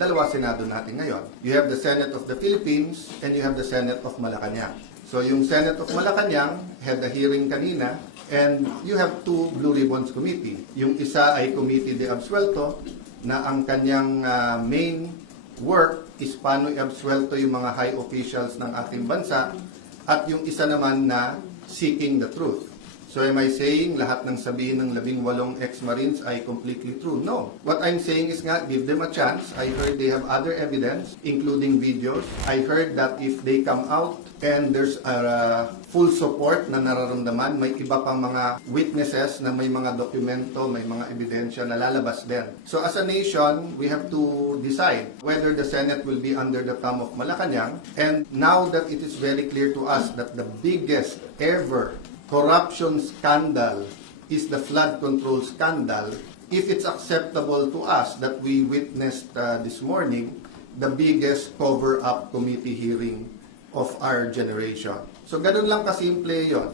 dalawa Senado natin ngayon. You have the Senate of the Philippines and you have the Senate of Malacanang. So yung Senate of Malacanang had a hearing kanina and you have two Blue Ribbons Committee. Yung isa ay Committee de Absuelto na ang kanyang main work is paano i-absuelto yung mga high officials ng ating bansa at yung isa naman na seeking the truth. So am I saying lahat ng sabihin ng 18 ex-Marines ay completely true? No. What I'm saying is nga, give them a chance. I heard they have other evidence, including videos. I heard that if they come out and there's a full support na nararamdaman, may iba pang mga witnesses na may mga dokumento, may mga ebidensya na lalabas din. So as a nation, we have to decide whether the Senate will be under the thumb of Malacanang. And now that it is very clear to us that the biggest ever corruption scandal is the flood control scandal, if it's acceptable to us that we witnessed this morning, the biggest cover-up committee hearing of our generation. So ganun lang kasimple yon.